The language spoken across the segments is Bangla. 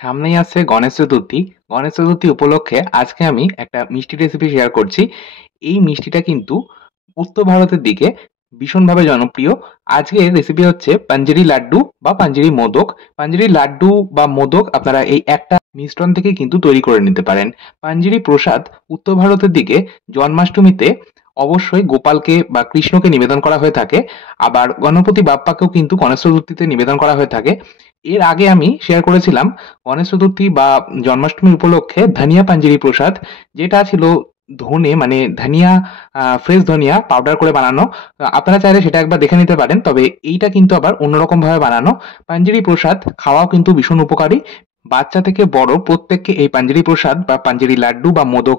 সামনেই আছে গণেশ চতুর্থী। গণেশ চতুর্থী উপলক্ষে আজকে আমি একটা মিষ্টি রেসিপি শেয়ার করছি। এই মিষ্টিটা কিন্তু উত্তর ভারতের দিকে ভীষণভাবে জনপ্রিয়। আজকের রেসিপি হচ্ছে পাঞ্জেরি লাড্ডু বা পাঞ্জেরি মোদক। পাঞ্জেরি লাড্ডু বা মোদক আপনারা এই একটা মিশ্রণ থেকে কিন্তু তৈরি করে নিতে পারেন। পাঞ্জেরি প্রসাদ উত্তর ভারতের দিকে জন্মাষ্টমীতে অবশ্যই গোপালকে বা কৃষ্ণকে নিবেদন করা হয়ে থাকে। আবার গণপতি বাপ্পাকেও কিন্তু গণেশ চতুর্থীতে নিবেদন করা হয়ে থাকে। এর আগে আমি শেয়ার করেছিলাম গণেশ চতুর্থী বা জন্মাষ্টমী উপলক্ষে ধনিয়া পাঞ্জেরি প্রসাদ, যেটা ছিল ধনে মানে ধনিয়া, ফ্রেশ ধনিয়া পাউডার করে বানানো। আপনারা চাইলে সেটা একবার দেখে নিতে পারেন। তবে এইটা কিন্তু আবার অন্যরকম ভাবে বানানো। পাঞ্জেরি প্রসাদ খাওয়াও কিন্তু ভীষণ উপকারী। বাচ্চা থেকে বড় প্রত্যেককে এই পাঞ্জেরি প্রসাদ বা পাঞ্জেরি লাড্ডু বা মোদক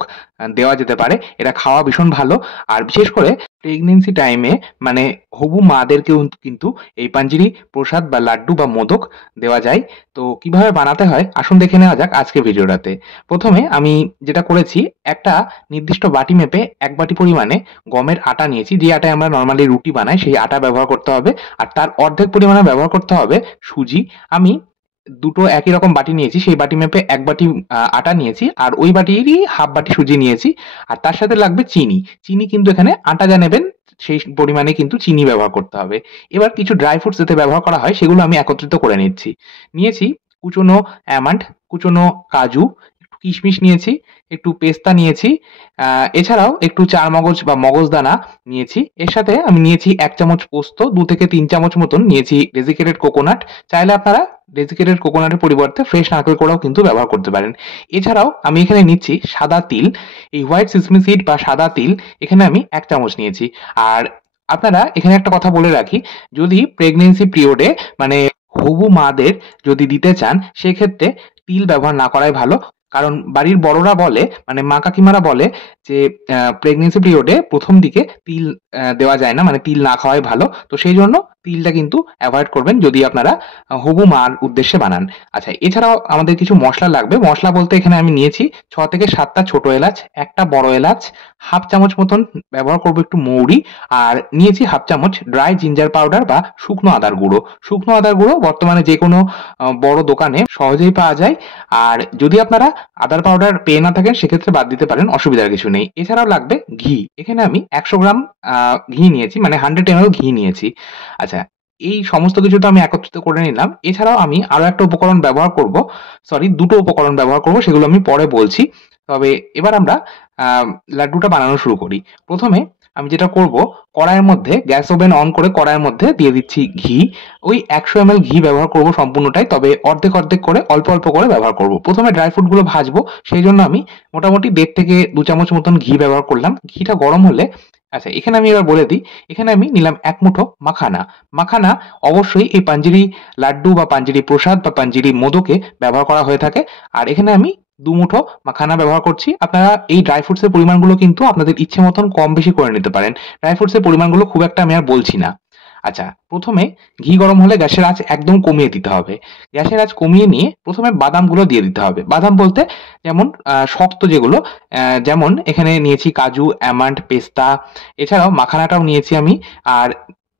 দেওয়া যেতে পারে। এটা খাওয়া ভীষণ ভালো। আর বিশেষ করে প্রেগনেন্সি টাইমে মানে হবু মাদেরকেও কিন্তু এই পাঞ্জেরি প্রসাদ বা লাড্ডু বা মোদক দেওয়া যায়। তো কিভাবে বানাতে হয় আসুন দেখে নেওয়া যাক আজকে ভিডিওটাতে। প্রথমে আমি যেটা করেছি, একটা নির্দিষ্ট বাটি মেপে ১ বাটি পরিমাণে গমের আটা নিয়েছি। যে আটায় আমরা নরমালি রুটি বানাই সেই আটা ব্যবহার করতে হবে। আর তার অর্ধেক পরিমাণে ব্যবহার করতে হবে সুজি। আমি দুটো একই রকম বাটি নিয়েছি। সেই বাটি মেপে ১ বাটি আটা নিয়েছি। আর ওই বাটিরই হাফ বাটি সুজি নিয়েছি। আর তার সাথে লাগবে চিনি। চিনি কিন্তু এখানে আটা যা নেবেন সেই পরিমাণে কিন্তু চিনি ব্যবহার করতে হবে। এবার কিছু ড্রাই ফ্রুটস এতে ব্যবহার করা হয় সেগুলো আমি একত্রিত করে নিচ্ছি। নিয়েছি কুচনো আমন্ড, কুচনো কাজু, একটু কিশমিশ নিয়েছি, একটু পেস্তা নিয়েছি। এছাড়াও একটু চারমগজ বা মগজদানা নিয়েছি। এর সাথে আমি নিয়েছি ১ চামচ পোস্ত, ২ থেকে ৩ চামচ মতন নিয়েছি ডেসিকেটেড কোকোনাট। চাইলে আপনারা ডেসিকেটেড কোকোনাটের পরিবর্তে ফ্রেশ নারকেল কোড়াও কিন্তু ব্যবহার করতে পারেন। এছাড়াও আমি এখানে নিচ্ছি সাদা তিল। এই হোয়াইট সিসমি সিড বা সাদা তিল এখানে আমি ১ চামচ নিয়েছি। আর আপনারা এখানে একটা কথা বলে রাখি, যদি প্রেগন্যান্সি পিরিয়ডে মানে হবু মাদের যদি দিতে চান সেক্ষেত্রে তিল ব্যবহার না করাই ভালো। কারণ বাড়ির বড়রা বলে মানে মা কাকিমারা বলে যে প্রেগন্যান্সি পিরিয়ডে ১ম দিকে তিল দেওয়া যায় না, মানে তিল না খাওয়াই ভালো। তো সেই জন্য তিলটা কিন্তু এভয়েড করবেন যদি আপনারা হবু মার উদ্দেশ্যে বানান। আচ্ছা, এছাড়াও আমাদের কিছু মসলা লাগবে। মসলা বলতে এখানে আমি নিয়েছি ৬ থেকে ৭ টা ছোট এলাচ, একটা বড় এলাচ, হাফ চামচ মতন ব্যবহার করব একটু মৌরি, আর নিয়েছি হাফ চামচ ড্রাই জিঞ্জার পাউডার বা শুকনো আদার গুঁড়ো। শুকনো আদার গুঁড়ো বর্তমানে যেকোনো বড় দোকানে সহজেই পাওয়া যায়। আর যদি আপনারা আদার পাউডার পেয়ে না থাকেন সেক্ষেত্রে বাদ দিতে পারেন, অসুবিধার কিছু নেই। এছাড়াও লাগবে ঘি। এখানে আমি ১০০ গ্রাম ঘি নিয়েছি, মানে 100 ml ঘি নিয়েছি। আচ্ছা, এই সমস্ত কিছু তো আমি একত্রিত করে নিলাম। এছাড়াও আমি আরো একটা উপকরণ ব্যবহার করব, সরি ২ টো উপকরণ ব্যবহার করব, সেগুলো আমি পরে বলছি। তবে এবার আমরা আ লাড্ডুটা বানানো শুরু করি। ১ম এ আমি যেটা করব, কড়াইয়ের মধ্যে গ্যাস ওভেন অন করে কড়াইয়ের মধ্যে দিয়ে দিচ্ছি ঘি। ওই ১০০ ml ঘি ব্যবহার করব সম্পূর্ণটাই। তবে অর্ধেক, অর্ধেক করে অল্প, অল্প করে ব্যবহার করব। ১ম এ ড্রাই ফ্রুট গুলো ভাজবো। সেইজন্য আমি মোটামুটি ১.৫ থেকে ২ চামচ মতন ঘি ব্যবহার করলাম। ঘিটা গরম হলে আচ্ছা, এখানে আমি এবার বলে দিই, এখানে আমি নিলাম ১ মুঠো মাখানা। মাখানা অবশ্যই এই পাঞ্জেরি লাড্ডু বা পাঞ্জেরি প্রসাদ বা পাঞ্জেরি মোদকে ব্যবহার করা হয়ে থাকে। আর এখানে আমি ২ মুঠো মাখানা ব্যবহার করছি। আপনারা এই ড্রাই ফ্রুটস এর পরিমাণগুলো কিন্তু আপনাদের ইচ্ছে মতন কম বেশি করে নিতে পারেন। ড্রাই ফ্রুটস এর পরিমাণগুলো খুব একটা আমি আর বলছি না। আচ্ছা, ১ম এ ঘি গরম হলে গ্যাসের আঁচ একদম কমিয়ে দিতে হবে। গ্যাসের আঁচ কমিয়ে নিয়ে ১ম এ বাদামগুলো দিয়ে দিতে হবে। বাদাম বলতে যেমন শক্ত যেগুলো, যেমন এখানে নিয়েছি কাজু, আমন্ড, পেস্তা, এছাড়াও মাখানাটাও নিয়েছি আমি। আর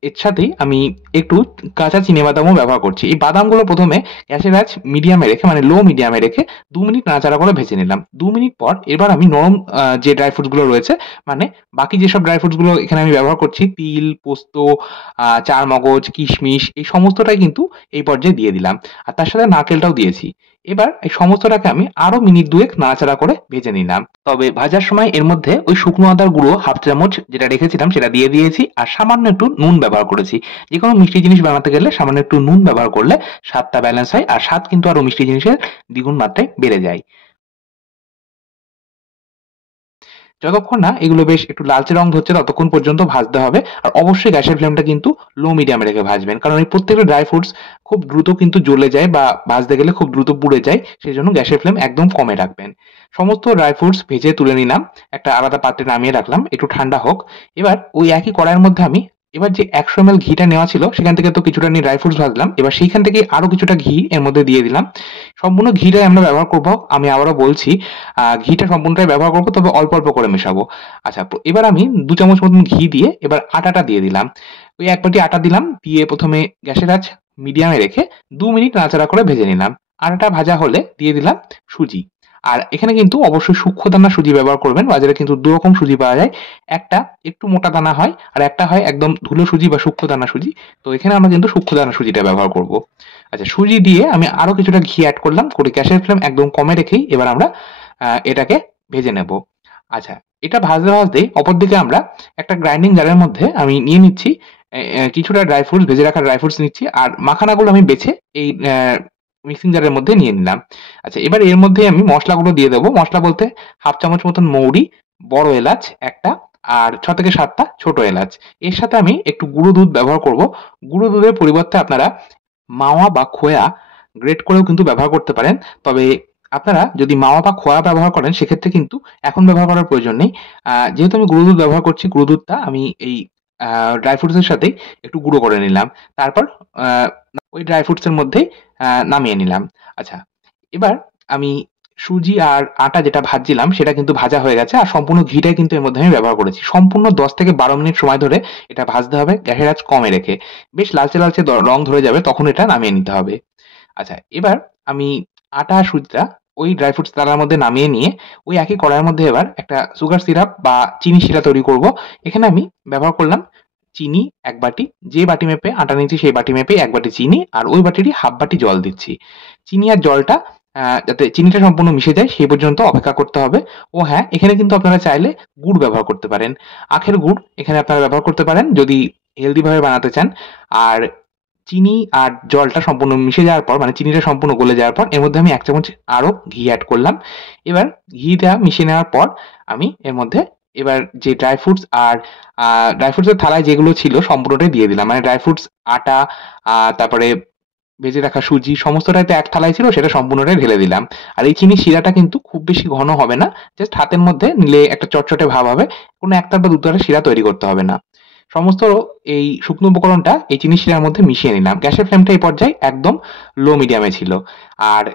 এর সাথেই আমি একটু কাঁচা চিনেবাদামও ব্যবহার করছি। এই বাদামগুলো ১ম এ গ্যাসের আঁচ মিডিয়ামে রেখে মানে লো মিডিয়ামে রেখে ২ মিনিট নাড়াচাড়া করে ভেজে নিলাম। ২ মিনিট পর এবার আমি নরম যে ড্রাই ফ্রুটস গুলো রয়েছে, মানে বাকি যেসব ড্রাই ফ্রুটস গুলো এখানে আমি ব্যবহার করছি, তিল, পোস্ত, চারমগজ, কিশমিশ, এই সমস্তটাই কিন্তু এই পর্যায়ে দিয়ে দিলাম। আর তার সাথে নারকেলটাও দিয়েছি। এবার এই সমস্তটাকে আমি আরো মিনিট ২ এক নাড়াচাড়া করে ভেজে নিলাম। তবে ভাজার সময় এর মধ্যে ওই শুকনো আদার গুঁড়ো হাফ চামচ যেটা রেখেছিলাম সেটা দিয়ে দিয়েছি। আর সামান্য একটু নুন ব্যবহার করেছি। যেকোনো মিষ্টি জিনিস বানাতে গেলে সামান্য একটু নুন ব্যবহার করলে স্বাদটা ব্যালেন্স হয়, আর স্বাদ কিন্তু আরো মিষ্টি জিনিসের দ্বিগুণ মাত্রায় বেড়ে যায়। যতক্ষণ না এগুলো বেশ একটু লালচে রং ধরছে ততক্ষণ পর্যন্ত ভাজতে হবে। আর অবশ্যই গ্যাসের ফ্লেমটা কিন্তু লো মিডিয়ামে রেখে ভাজবেন, কারণ এই প্রত্যেকটা ড্রাই ফ্রুটস খুব দ্রুত কিন্তু জ্বলে যায় বা ভাজতে গেলে খুব দ্রুত পুড়ে যায়। সেই জন্য গ্যাসের ফ্লেম একদম কমে রাখবেন। সমস্ত ড্রাই ফ্রুটস ভেজে তুলে নিলাম, একটা আলাদা পাত্রে নামিয়ে রাখলাম একটু ঠান্ডা হোক। এবার ওই একই কড়াইয়ের মধ্যে আমি এবার যে ১০০ ml ঘিটা নেওয়া ছিল সেখান থেকে তো কিছুটা নিয়ে ড্রাই ফ্রুটস ভাজলাম। এবার সেইখান থেকে আরো কিছুটা ঘি এর মধ্যে দিয়ে দিলাম। সম্পূর্ণ ঘিটাই আমরা ব্যবহার করব। আমি আবারও বলছি, ঘিটা সম্পূর্ণটাই ব্যবহার করব, তবে অল্প, অল্প করে মেশাবো। আচ্ছা, এবার আমি ২ চামচ মতন ঘি দিয়ে এবার আটাটা দিয়ে দিলাম। ওই ১ বাটি আটা দিলাম। দিয়ে ১ম এ গ্যাসের আঁচ মিডিয়ামে রেখে ২ মিনিট নাড়াচাড়া করে ভেজে নিলাম। আটাটা ভাজা হলে দিয়ে দিলাম সুজি। আর এখানে কিন্তু অবশ্যই সূক্ষ্ম দানা সুজি ব্যবহার করবেন। বাজারে কিন্তু ২ রকম সুজি পাওয়া যায়। একটা একটু মোটা দানা হয়, আর একটা হয় একদম ধুলো সুজি বা সূক্ষ্ম দানা সুজি। তো এখানে আমরা কিন্তু সূক্ষ্ম দানা সুজিটা ব্যবহার করব। আচ্ছা, সুজি দিয়ে আমি আরো কিছুটা ঘি এড করলাম, করে গ্যাসের ফ্লেম একদম কমে রেখেই এবার আমরা এটাকে ভেজে নেব। আচ্ছা, এটা ভাজতে অপরদিকে আমরা একটা গ্রাইন্ডিং জারের মধ্যে আমি নিয়ে নিচ্ছি কিছুটা ড্রাই ফ্রুটস, ভেজে রাখা ড্রাই ফ্রুটস নিচ্ছি, আর মাখানাগুলো আমি বেছে এই মিক্সিং জারের মধ্যে নিয়ে নিলাম। আচ্ছা, এবার এর মধ্যে আমি মসলাগুলো দিয়ে দেবো। মসলা বলতে 1/2 চামচ মতন মৌরি, বড় এলাচ একটা, আর 6 থেকে 7 টা ছোট এলাচ। এর সাথে আমি একটু গুঁড়ো দুধ ব্যবহার করব। গুঁড়ো দুধের পরিবর্তে আপনারা মাওয়া বা খোয়া গ্রেট করেও কিন্তু ব্যবহার করতে পারেন। তবে আপনারা যদি মাওয়া বা খোয়া ব্যবহার করেন সেক্ষেত্রে কিন্তু এখন ব্যবহার করার প্রয়োজন নেই। যেহেতু আমি গুঁড়ো দুধ ব্যবহার করছি, গুঁড়ো দুধটা আমি এই ড্রাই ফ্রুটস এর সাথেই একটু গুঁড়ো করে নিলাম। তারপর আ ওই ড্রাই ফ্রুটস এর মধ্যেই নামিয়ে নিলাম। আচ্ছা, এবার আমি সুজি আর আটা যেটা ভাজছিলাম সেটা কিন্তু ভাজা হয়ে গেছে, আর সম্পূর্ণ ঘিটাই কিন্তু এর মধ্যে আমি ব্যবহার করেছি। সম্পূর্ণ ১০ থেকে ১২ মিনিট সময় ধরে এটা ভাজতে হবে গ্যাসের আঁচ কমে রেখে। বেশ লালচে, লালচে রং ধরে যাবে তখন এটা নামিয়ে নিতে হবে। আচ্ছা, এবার আমি আটা আর সুজিটা ওই ড্রাই ফ্রুটস থালার মধ্যে নামিয়ে নিয়ে ওই একই কড়াইয়ের মধ্যে এবার একটা সুগার সিরাপ বা চিনি শিরা তৈরি করব। এখানে আমি ব্যবহার করলাম চিনি ১ বাটি। যে বাটি মেপে আটা নিয়েছি সেই বাটি মেপেই ১ বাটি চিনি, আর ওই বাটিরই 1/2 বাটি জল দিচ্ছি। চিনি আর জলটা যাতে চিনিটা সম্পূর্ণ মিশে যায় সেই পর্যন্ত অপেক্ষা করতে হবে। ও হ্যাঁ, এখানে কিন্তু আপনারা চাইলে গুড় ব্যবহার করতে পারেন। আখের গুড় এখানে আপনারা ব্যবহার করতে পারেন যদি হেলদি ভাবে বানাতে চান। আর চিনি আর জলটা সম্পূর্ণ মিশে যাওয়ার পর, মানে চিনিটা সম্পূর্ণ গলে যাওয়ার পর এর মধ্যে আমি ১ চামচ আরো ঘি এড করলাম। এবার ঘিটা মিশিয়ে নেওয়ার পর আমি এর মধ্যে এবার যে ড্রাই ফ্রুটস আর ড্রাই ফ্রুটস এর থালায় যেগুলো ছিল সম্পূর্ণটাই দিয়ে দিলাম। মানে ড্রাই ফ্রুটস, আটা, তারপরে ভেজে রাখা সুজি সমস্তটাই তো এক থালায় ছিল, সেটা সম্পূর্ণটাই ঢেলে দিলাম। আর এই চিনির শিরাটা কিন্তু খুব বেশি ঘন হবে না। জাস্ট হাতের মধ্যে নিলে একটা চটচটে ভাব হবে। কোনো ১ তার বা ২ তারের শিরা তৈরি করতে হবে না। সমস্ত এই শুকনো উপকরণটা এই চিনির শিরার মধ্যে মিশিয়ে নিলাম। গ্যাসের ফ্লেমটা এই পর্যায়ে একদম লো মিডিয়ামে ছিল। আর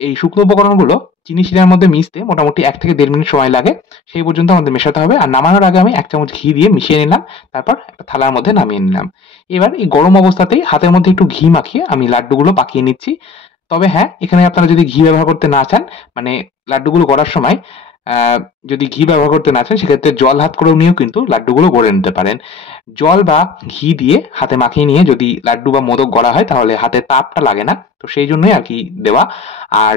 এই শুকনো উপকরণগুলো চিনি শিরার মধ্যে মিশতে মোটামুটি ১ থেকে ১.৫ মিনিট সময় লাগে। সেই পর্যন্ত আমাদের মেশাতে হবে। আর নামানোর আগে আমি ১ চামচ ঘি দিয়ে মিশিয়ে নিলাম। তারপর একটা থালার মধ্যে নামিয়ে নিলাম। এবার এই গরম অবস্থাতেই হাতের মধ্যে একটু ঘি মাখিয়ে আমি লাড্ডুগুলো পাকিয়ে নিচ্ছি। তবে হ্যাঁ, এখানে আপনারা যদি ঘি ব্যবহার করতে না চান, মানে লাড্ডুগুলো গড়ার সময় আ যদি ঘি ব্যবহার করতে না চান সেক্ষেত্রে জল হাত করে নিয়েও কিন্তু লাড্ডুগুলো গড়ে নিতে পারেন। জল বা ঘি দিয়ে হাতে মাখিয়ে নিয়ে যদি লাড্ডু বা মোদক গড়া হয় তাহলে হাতে তাপটা লাগে না। তো সেই জন্যই আরকি দেওয়া। আর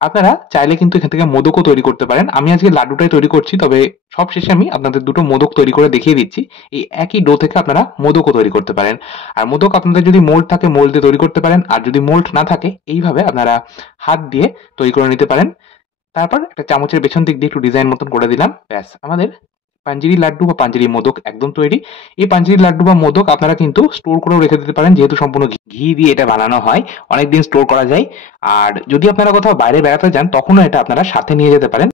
আপনারা চাইলে কিন্তু এখান থেকে মোদকও তৈরি করতে পারেন। আমি আজকে লাড্ডুটাই তৈরি করছি। তবে সবশেষে আমি আপনাদের ২ টো মোদক তৈরি করে দেখিয়ে দিচ্ছি। এই একই ডো থেকে আপনারা মোদকও তৈরি করতে পারেন। আর মোদক আপনাদের যদি মোল্ড থাকে মোল্ড দিয়ে তৈরি করতে পারেন। আর যদি মোল্ড না থাকে এইভাবে আপনারা হাত দিয়ে তৈরি করে নিতে পারেন। তারপর একটা চামচের পেছন দিক দিয়ে একটু ডিজাইন মতন করে দিলাম। ব্যাস, আমাদের পাঞ্জেরি লাড্ডু বা পাঞ্জেরি মোদক একদম তৈরি। এই পাঞ্জেরি লাড্ডু বা মোদক আপনারা কিন্তু স্টোর করেও রেখে দিতে পারেন, যেহেতু সম্পূর্ণ ঘি দিয়ে এটা বানানো হয়। অনেকদিন স্টোর করা যায়। আর যদি আপনারা কোথাও বাইরে বেড়াতে যান তখনও এটা আপনারা সাথে নিয়ে যেতে পারেন।